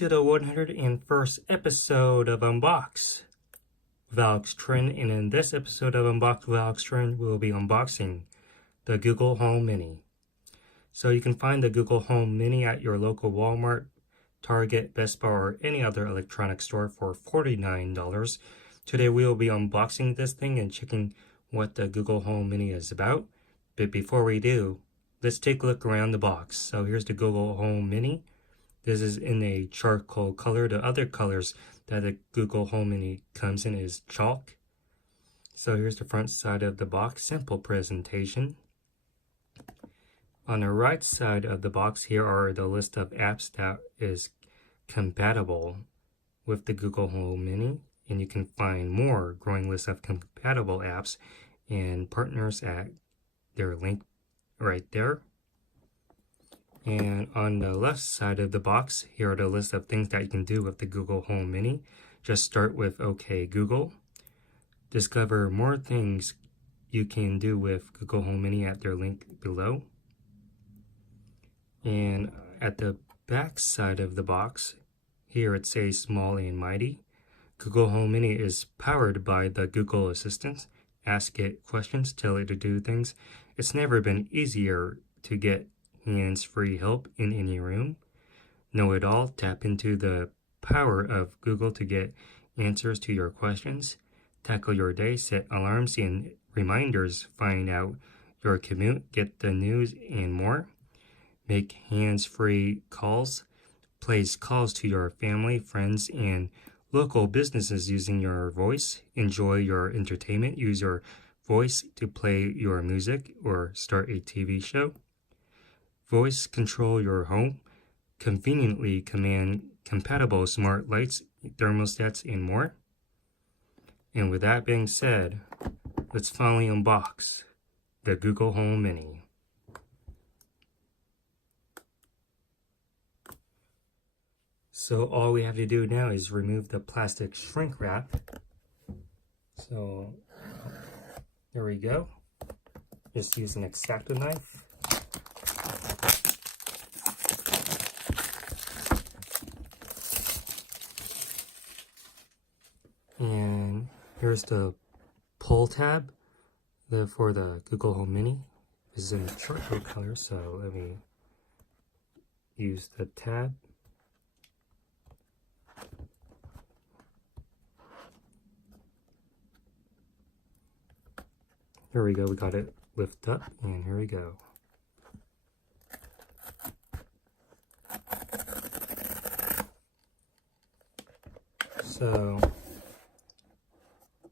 to the 101st episode of Unbox with Alex Trinh, and in this episode of Unbox with Alex Trinh, we'll be unboxing the Google Home Mini. So you can find the Google Home Mini at your local Walmart, Target, Best Buy, or any other electronic store for $49. Today we will be unboxing this thing and checking what the Google Home Mini is about. But before we do, let's take a look around the box. So here's the Google Home Mini. This is in a charcoal color. The other colors that the Google Home Mini comes in is chalk. So here's the front side of the box. Simple presentation. On the right side of the box, here are the list of apps that is compatible with the Google Home Mini. And you can find more growing list of compatible apps and partners at their link right there. And on the left side of the box, here are the list of things that you can do with the Google Home Mini. Just start with OK Google. Discover more things you can do with Google Home Mini at their link below. And at the back side of the box, here it says Small and Mighty. Google Home Mini is powered by the Google Assistant. Ask it questions, tell it to do things. It's never been easier to get hands-free help in any room. Know it all, tap into the power of Google to get answers to your questions. Tackle your day, set alarms and reminders, find out your commute, get the news and more. Make hands-free calls, place calls to your family, friends, and local businesses using your voice. Enjoy your entertainment, use your voice to play your music or start a TV show. Voice control your home, conveniently command compatible smart lights, thermostats, and more. And with that being said, let's finally unbox the Google Home Mini. So all we have to do now is remove the plastic shrink wrap. So there we go. Just use an X-Acto knife. And here's the pull tab for the Google Home Mini. This is in charcoal color, so let me use the tab. Here we go, we got it lift up, and here we go. So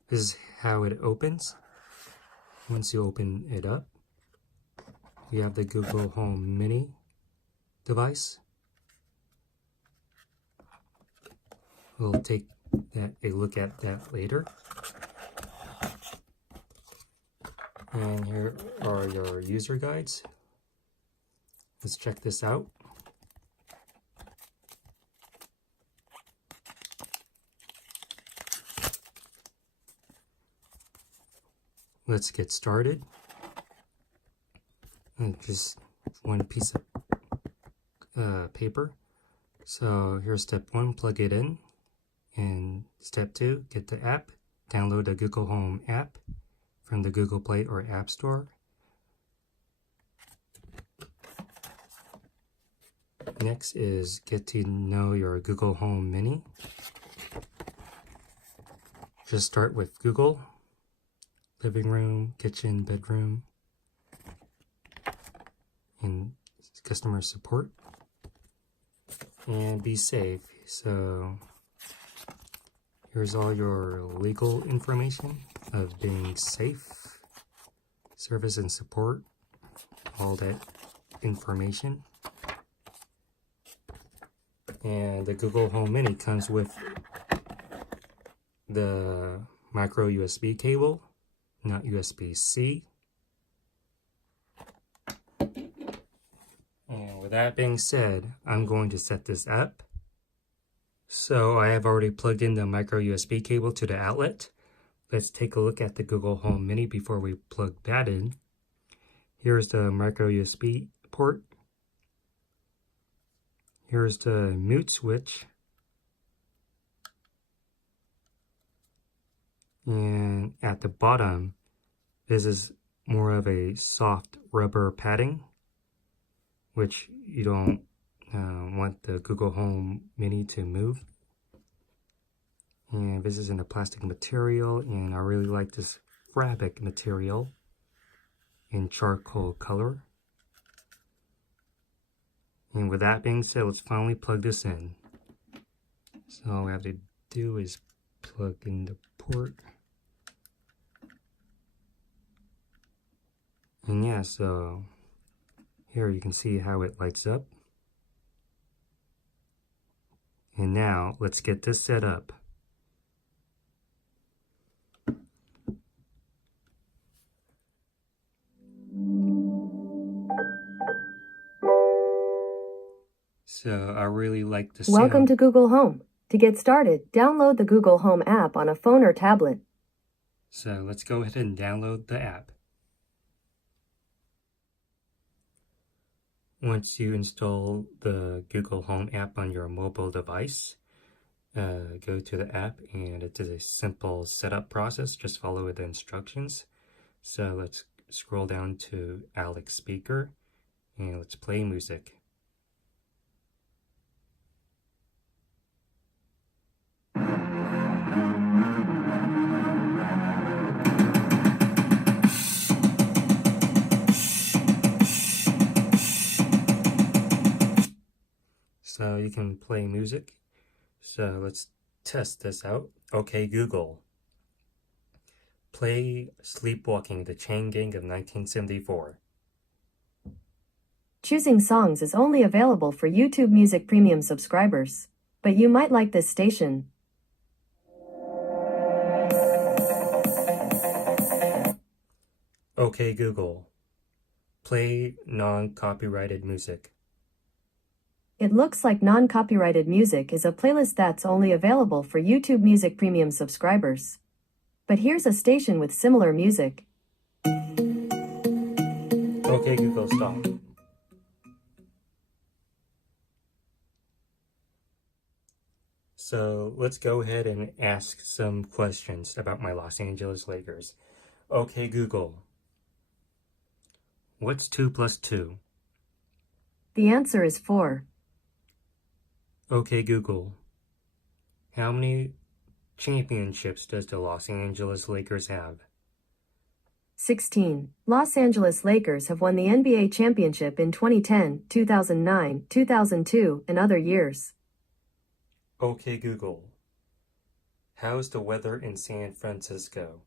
this is how it opens. Once you open it up, you have the Google Home Mini device. We'll take a look at that later. And here are your user guides. Let's check this out. Let's get started. And just one piece of paper. So here's step 1, plug it in. And step 2, get the app. Download the Google Home app from the Google Play or App Store. Next is get to know your Google Home Mini. Just start with Google, living room, kitchen, bedroom, and customer support. And be safe. So here's all your legal information of being safe, service and support, all that information. And the Google Home Mini comes with the micro USB cable, not USB-C. And with that being said, I'm going to set this up. So I have already plugged in the micro USB cable to the outlet. Let's take a look at the Google Home Mini before we plug that in. Here's the micro USB port. Here's the mute switch And at the bottom, this is more of a soft rubber padding, which you don't want the Google Home Mini to move. And this is in a plastic material, and I really like this fabric material in charcoal color. And with that being said, let's finally plug this in. So all we have to do is plug in the port. And yeah, so here you can see how it lights up. And now let's get this set up. So I really like the sound. Welcome to Google Home. To get started, download the Google Home app on a phone or tablet. So let's go ahead and download the app. Once you install the Google Home app on your mobile device, go to the app, and it is a simple setup process. Just follow the instructions. So let's scroll down to Alex Speaker, and let's play music. So you can play music. So let's test this out. Okay, Google. Play Sleepwalking, the Chain Gang of 1974. Choosing songs is only available for YouTube Music Premium subscribers. But you might like this station. Okay, Google. Play non-copyrighted music. It looks like non-copyrighted music is a playlist that's only available for YouTube Music Premium subscribers. But here's a station with similar music. Okay, Google, stop. So let's go ahead and ask some questions about my Los Angeles Lakers. Okay, Google. What's 2 plus 2? The answer is 4. Okay, Google. How many championships does the Los Angeles Lakers have? 16. Los Angeles Lakers have won the NBA championship in 2010, 2009, 2002, and other years. Okay, Google. How's the weather in San Francisco?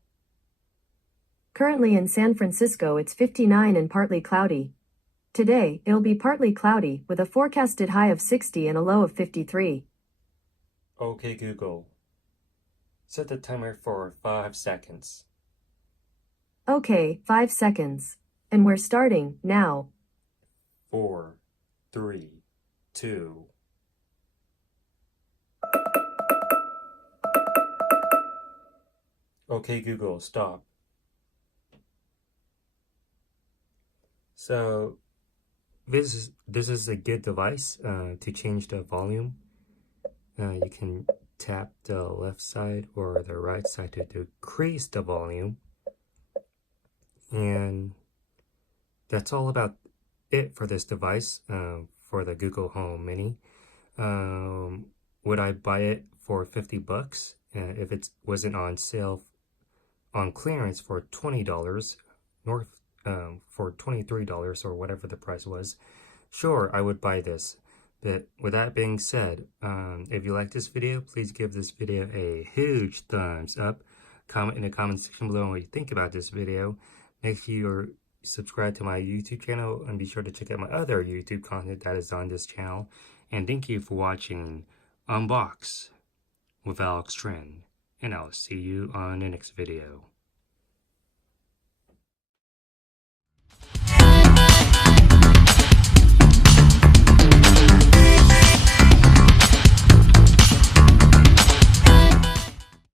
Currently in San Francisco it's 59 and partly cloudy. Today, it'll be partly cloudy, with a forecasted high of 60 and a low of 53. Okay, Google. Set the timer for 5 seconds. Okay, 5 seconds. And we're starting now. 4, 3, 2. Okay, Google, stop. So this is a good device to change the volume. You can tap the left side or the right side to decrease the volume. And that's all about it for this device, for the Google Home Mini. Would I buy it for $50 if it wasn't on sale on clearance for $20 for $23 or whatever the price was? Sure, I would buy this. But with that being said, if you like this video, please give this video a huge thumbs up. Comment in the comment section below what you think about this video. Make sure you're subscribed to my YouTube channel and be sure to check out my other YouTube content that is on this channel. And thank you for watching Unbox with Alex Trinh. And I'll see you on the next video.